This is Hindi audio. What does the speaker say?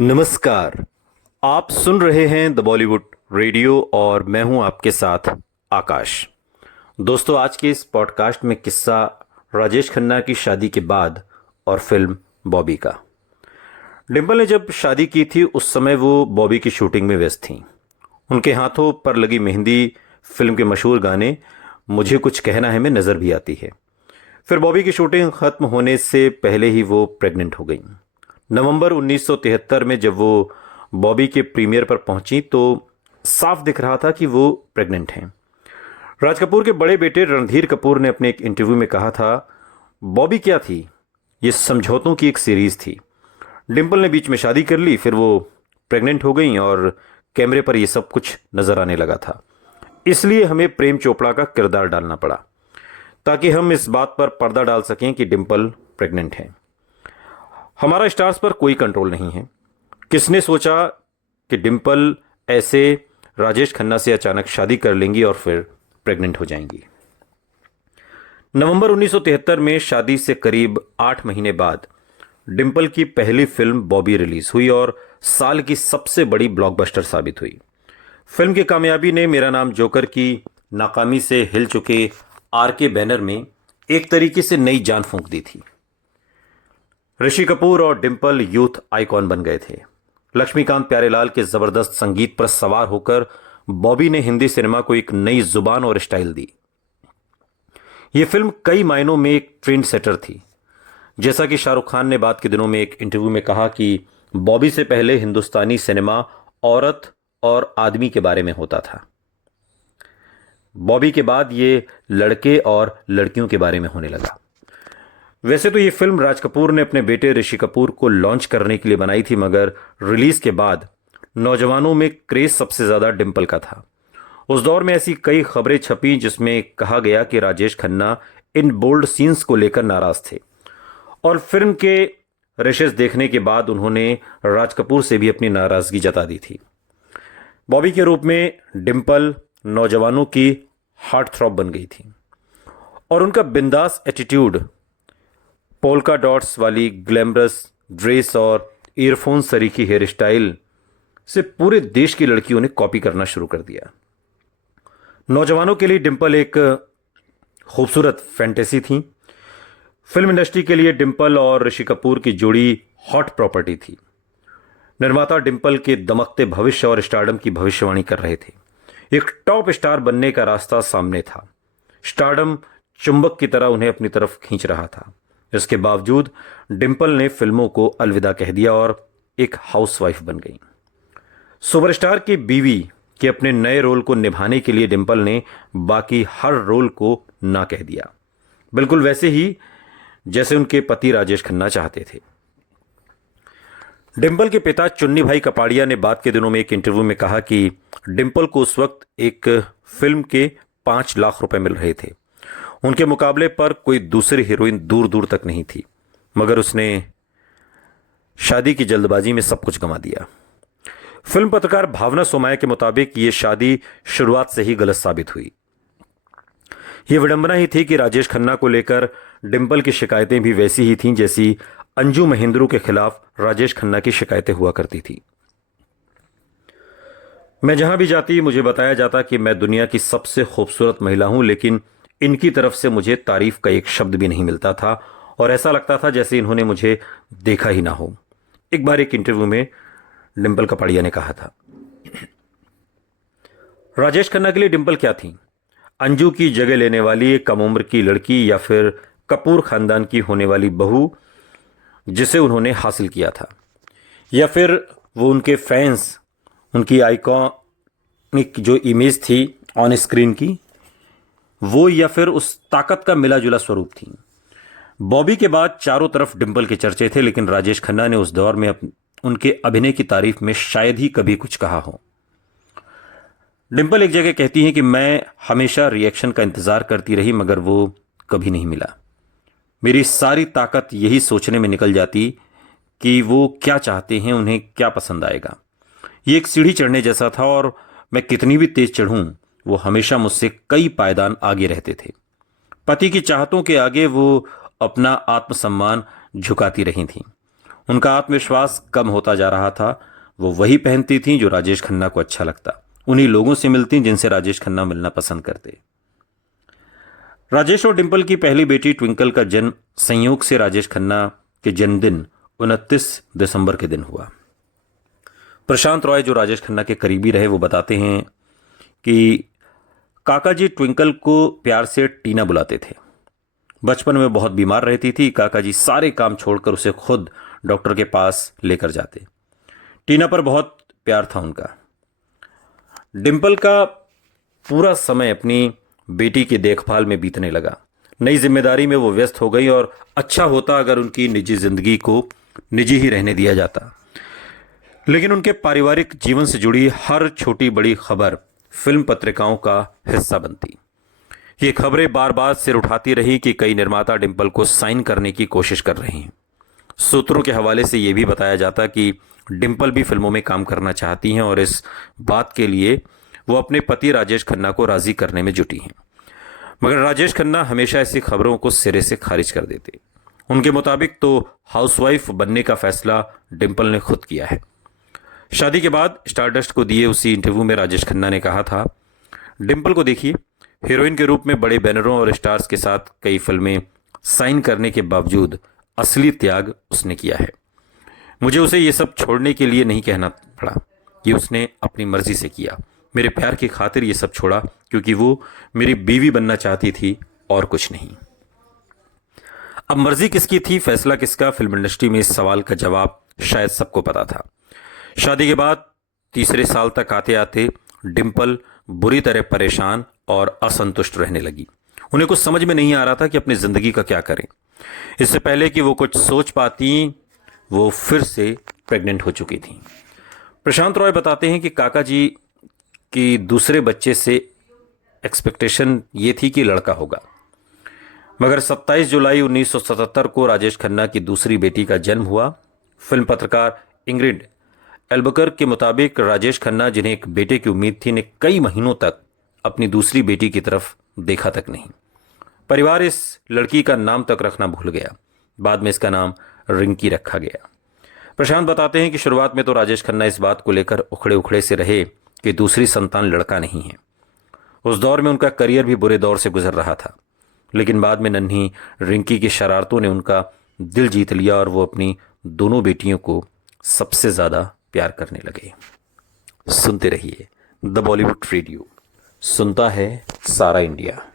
नमस्कार। आप सुन रहे हैं द बॉलीवुड रेडियो और मैं हूं आपके साथ आकाश। दोस्तों, आज के इस पॉडकास्ट में किस्सा राजेश खन्ना की शादी के बाद और फिल्म बॉबी का। डिंपल ने जब शादी की थी उस समय वो बॉबी की शूटिंग में व्यस्त थीं। उनके हाथों पर लगी मेहंदी फिल्म के मशहूर गाने मुझे कुछ कहना है में नजर भी आती है। फिर बॉबी की शूटिंग खत्म होने से पहले ही वो प्रेग्नेंट हो गई। नवंबर 1973 में जब वो बॉबी के प्रीमियर पर पहुंची तो साफ दिख रहा था कि वो प्रेग्नेंट हैं। राज कपूर के बड़े बेटे रणधीर कपूर ने अपने एक इंटरव्यू में कहा था, बॉबी क्या थी, ये समझौतों की एक सीरीज थी। डिंपल ने बीच में शादी कर ली, फिर वो प्रेग्नेंट हो गई और कैमरे पर ये सब कुछ नजर आने लगा था। इसलिए हमें प्रेम चोपड़ा का किरदार डालना पड़ा ताकि हम इस बात पर पर्दा डाल सकें कि डिंपल प्रेग्नेंट हैं। हमारा स्टार्स पर कोई कंट्रोल नहीं है। किसने सोचा कि डिंपल ऐसे राजेश खन्ना से अचानक शादी कर लेंगी और फिर प्रेग्नेंट हो जाएंगी। नवंबर 1973 में शादी से करीब 8 महीने बाद डिंपल की पहली फिल्म बॉबी रिलीज हुई और साल की सबसे बड़ी ब्लॉकबस्टर साबित हुई। फिल्म की कामयाबी ने मेरा नाम जोकर की नाकामी से हिल चुके आर.के. बैनर में एक तरीके से नई जान फूंक दी थी। ऋषि कपूर और डिंपल यूथ आइकॉन बन गए थे। लक्ष्मीकांत प्यारेलाल के जबरदस्त संगीत पर सवार होकर बॉबी ने हिंदी सिनेमा को एक नई जुबान और स्टाइल दी। यह फिल्म कई मायनों में एक ट्रेंड सेटर थी। जैसा कि शाहरुख खान ने बाद के दिनों में एक इंटरव्यू में कहा कि बॉबी से पहले हिंदुस्तानी सिनेमा औरत और आदमी के बारे में होता था, बॉबी के बाद ये लड़के और लड़कियों के बारे में होने लगा। वैसे तो ये फिल्म राज कपूर ने अपने बेटे ऋषि कपूर को लॉन्च करने के लिए बनाई थी, मगर रिलीज के बाद नौजवानों में क्रेज सबसे ज्यादा डिंपल का था। उस दौर में ऐसी कई खबरें छपी जिसमें कहा गया कि राजेश खन्ना इन बोल्ड सीन्स को लेकर नाराज थे और फिल्म के रशेस देखने के बाद उन्होंने राज कपूर से भी अपनी नाराजगी जता दी थी। बॉबी के रूप में डिंपल नौजवानों की हार्ट थ्रॉब बन गई थी और उनका बिंदास एटीट्यूड, पोल्का डॉट्स वाली ग्लैमरस ड्रेस और ईयरफोन सरीखी हेयर स्टाइल से पूरे देश की लड़कियों ने कॉपी करना शुरू कर दिया। नौजवानों के लिए डिंपल एक खूबसूरत फैंटेसी थी। फिल्म इंडस्ट्री के लिए डिंपल और ऋषि कपूर की जोड़ी हॉट प्रॉपर्टी थी। निर्माता डिंपल के दमकते भविष्य और स्टारडम की भविष्यवाणी कर रहे थे। एक टॉप स्टार बनने का रास्ता सामने था। स्टारडम चुंबक की तरह उन्हें अपनी तरफ खींच रहा था। इसके बावजूद डिंपल ने फिल्मों को अलविदा कह दिया और एक हाउसवाइफ बन गई। सुपरस्टार की बीवी के अपने नए रोल को निभाने के लिए डिंपल ने बाकी हर रोल को ना कह दिया, बिल्कुल वैसे ही जैसे उनके पति राजेश खन्ना चाहते थे। डिंपल के पिता चुन्नी भाई कपाड़िया ने बाद के दिनों में एक इंटरव्यू में कहा कि डिंपल को उस वक्त एक फिल्म के 5 लाख रुपए मिल रहे थे। उनके मुकाबले पर कोई दूसरी हीरोइन दूर दूर तक नहीं थी, मगर उसने शादी की जल्दबाजी में सब कुछ गंवा दिया। फिल्म पत्रकार भावना सोमाया के मुताबिक ये शादी शुरुआत से ही गलत साबित हुई। यह विडंबना ही थी कि राजेश खन्ना को लेकर डिंपल की शिकायतें भी वैसी ही थीं जैसी अंजू महेंद्रू के खिलाफ राजेश खन्ना की शिकायतें हुआ करती थी। मैं जहां भी जाती मुझे बताया जाता कि मैं दुनिया की सबसे खूबसूरत महिला हूं, लेकिन इनकी तरफ से मुझे तारीफ का एक शब्द भी नहीं मिलता था और ऐसा लगता था जैसे इन्होंने मुझे देखा ही ना हो। एक बार एक इंटरव्यू में डिंपल कपाड़िया ने कहा था। राजेश खन्ना के लिए डिंपल क्या थी? अंजू की जगह लेने वाली एक कम उम्र की लड़की या फिर कपूर खानदान की होने वाली बहू जिसे उन्होंने हासिल किया था, या फिर वो उनके फैंस, उनकी आइकॉनिक जो इमेज थी ऑन स्क्रीन की वो, या फिर उस ताकत का मिला जुला स्वरूप थी। बॉबी के बाद चारों तरफ डिंपल के चर्चे थे, लेकिन राजेश खन्ना ने उस दौर में उनके अभिनय की तारीफ में शायद ही कभी कुछ कहा हो। डिंपल एक जगह कहती हैं कि मैं हमेशा रिएक्शन का इंतजार करती रही मगर वो कभी नहीं मिला। मेरी सारी ताकत यही सोचने में निकल जाती कि वो क्या चाहते हैं, उन्हें क्या पसंद आएगा। ये एक सीढ़ी चढ़ने जैसा था और मैं कितनी भी तेज चढ़ूं वो हमेशा मुझसे कई पायदान आगे रहते थे। पति की चाहतों के आगे वो अपना आत्मसम्मान झुकाती रही थीं। उनका आत्मविश्वास कम होता जा रहा था। वो वही पहनती थीं जो राजेश खन्ना को अच्छा लगता, उन्हीं लोगों से मिलती जिनसे राजेश खन्ना मिलना पसंद करते। राजेश और डिंपल की पहली बेटी ट्विंकल का जन्म संयोग से राजेश खन्ना के जन्मदिन 29 दिसंबर के दिन हुआ। प्रशांत रॉय, जो राजेश खन्ना के करीबी रहे, वो बताते हैं कि काका जी ट्विंकल को प्यार से टीना बुलाते थे। बचपन में बहुत बीमार रहती थी। काका जी सारे काम छोड़कर उसे खुद डॉक्टर के पास लेकर जाते। टीना पर बहुत प्यार था उनका। डिंपल का पूरा समय अपनी बेटी की देखभाल में बीतने लगा। नई जिम्मेदारी में वो व्यस्त हो गई और अच्छा होता अगर उनकी निजी जिंदगी को निजी ही रहने दिया जाता। लेकिन उनके पारिवारिक जीवन से जुड़ी हर छोटी बड़ी खबर फिल्म पत्रिकाओं का हिस्सा बनती। ये खबरें बार बार सिर उठाती रही कि कई निर्माता डिंपल को साइन करने की कोशिश कर रहे हैं। सूत्रों के हवाले से यह भी बताया जाता कि डिंपल भी फिल्मों में काम करना चाहती हैं और इस बात के लिए वो अपने पति राजेश खन्ना को राजी करने में जुटी हैं। मगर राजेश खन्ना हमेशा ऐसी खबरों को सिरे से खारिज कर देते। उनके मुताबिक तो हाउसवाइफ बनने का फैसला डिंपल ने खुद किया है। शादी के बाद स्टारडस्ट को दिए उसी इंटरव्यू में राजेश खन्ना ने कहा था, डिंपल को देखिए, हीरोइन के रूप में बड़े बैनरों और स्टार्स के साथ कई फिल्में साइन करने के बावजूद असली त्याग उसने किया है। मुझे उसे ये सब छोड़ने के लिए नहीं कहना पड़ा, ये उसने अपनी मर्जी से किया। मेरे प्यार की खातिर ये सब छोड़ा क्योंकि वो मेरी बीवी बनना चाहती थी और कुछ नहीं। अब मर्जी किसकी थी, फैसला किसका? फिल्म इंडस्ट्री में इस सवाल का जवाब शायद सबको पता था। शादी के बाद तीसरे साल तक आते आते डिंपल बुरी तरह परेशान और असंतुष्ट रहने लगी। उन्हें कुछ समझ में नहीं आ रहा था कि अपनी जिंदगी का क्या करें। इससे पहले कि वो कुछ सोच पाती, वो फिर से प्रेग्नेंट हो चुकी थी। प्रशांत रॉय बताते हैं कि काका जी की दूसरे बच्चे से एक्सपेक्टेशन ये थी कि लड़का होगा, मगर 27 जुलाई 1977 को राजेश खन्ना की दूसरी बेटी का जन्म हुआ। फिल्म पत्रकार इंग्रिड एल्बकर के मुताबिक राजेश खन्ना, जिन्हें एक बेटे की उम्मीद थी, ने कई महीनों तक अपनी दूसरी बेटी की तरफ देखा तक नहीं। परिवार इस लड़की का नाम तक रखना भूल गया। बाद में इसका नाम रिंकी रखा गया। प्रशांत बताते हैं कि शुरुआत में तो राजेश खन्ना इस बात को लेकर उखड़े उखड़े से रहे कि दूसरी संतान लड़का नहीं है। उस दौर में उनका करियर भी बुरे दौर से गुजर रहा था। लेकिन बाद में नन्ही रिंकी की शरारतों ने उनका दिल जीत लिया और वो अपनी दोनों बेटियों को सबसे ज्यादा प्यार करने लगे। सुनते रहिए द बॉलीवुड रेडियो, सुनता है सारा इंडिया।